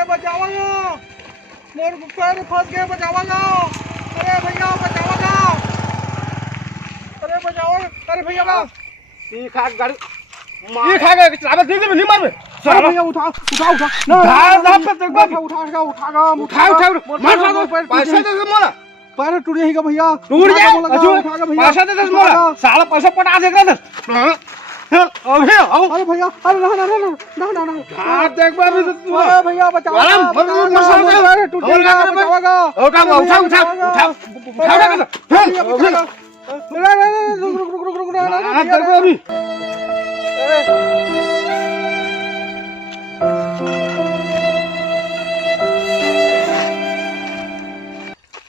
अरे बचाओ, मोर पैर फंस गए, बचाओ। अरे भैया बचाओ, अरे बचाओ, अरे भैया ये खा गाड़ी ये खा गए, चाबा दे दे, नहीं मार में। अरे भैया उठा उठा उठा उठा मार पैसा दे दे मोला, पैर टूट जाएगा भैया, टूट जाए पैसा दे दे मोला, साला पैसा पटा देगा ना। अरे अरे भैया, अरे ना हाथ देख बा अभी तू। अरे भैया बचाओ, अरे टूट जाएगा, बचाओगा। उठा रुक हाथ देख बा अभी।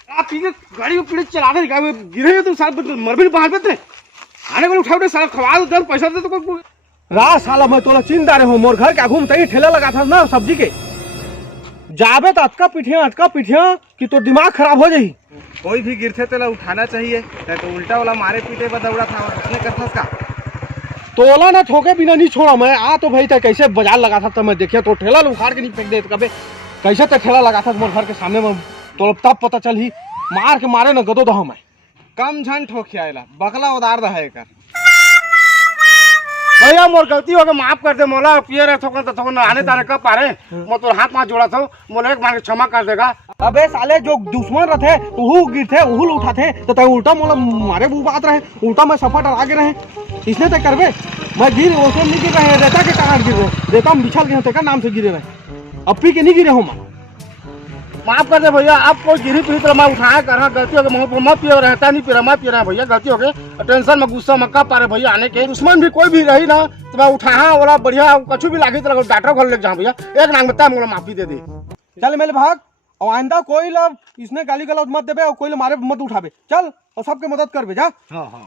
आप पीछे गाड़ी को पीछे चला दे, गिरे तो साल मर भी बाहर पे आने वाले उठा साल खवा दो, दर पैसा दे तो कोई रा साला मैं तोला चिंता रहे हूँ, मोर घर क्या घूमते ही ठेला लगा था ना सब्जी के, जाबे तो अटका पीठिया कि तो दिमाग खराब हो जाही। कोई भी गिरते तेला उठाना चाहिए, तो उल्टा वाला मारे पीटे पर दौड़ा था और उसने करता का तोला ना ठोके बिना नहीं छोड़ा मैं आ तो भाई कैसे बाजार लगा था, तो मैं देखिए तो ठेला उखाड़ के नहीं फेंक दे कभी, कैसे तो ठेला लगा था मोर घर के सामने में, तो तब पता चल ही मार के मारे ना गदो दहा मैं। कम झन ठोकियाला बकला उदार दहाए कर। भैया मोर गलती हो गई, माफ कर दे मोला, पिए रहे थोकन तो थोकन आने तारे कब पारे मैं तो हाथ जोड़ा था, मोला एक मार के क्षमा कर देगा। अबे साले जो दुश्मन रहते उहू गिरते उहू उठाते तो तय उल्टा मोला मारे वो बात रहे, उल्टा मैं सफा डरा के रहे, इसने तय करबे मैं गिर ओसे नहीं गिर रहे, रेता के कारण गिर रहे, रेता में बिछल गए का नाम से गिरे रहे, अब पी के नहीं गिरे हो मैं। माफ कर दे भैया, आप कोई गिरी पी तो मैं उठाया कर, गलती हो गई, मत पियो, रहता नहीं पी रहा, मैं पी रहा भैया, गलती हो गई, टेंशन में गुस्सा में कब पारे भैया आने के, दुश्मन भी कोई भी रही ना तो मैं उठाया वाला बढ़िया कछु भी लागी तो डॉक्टर घर लेके जाऊँ भैया, एक नाम बता मुझे माफी दे दे। चल मेरे भाग, और आइंदा कोई लोग इसने गाली गलौज मत देबे और कोई लोग मारे मत उठाबे, चल और सबके मदद करबे जा। हाँ हाँ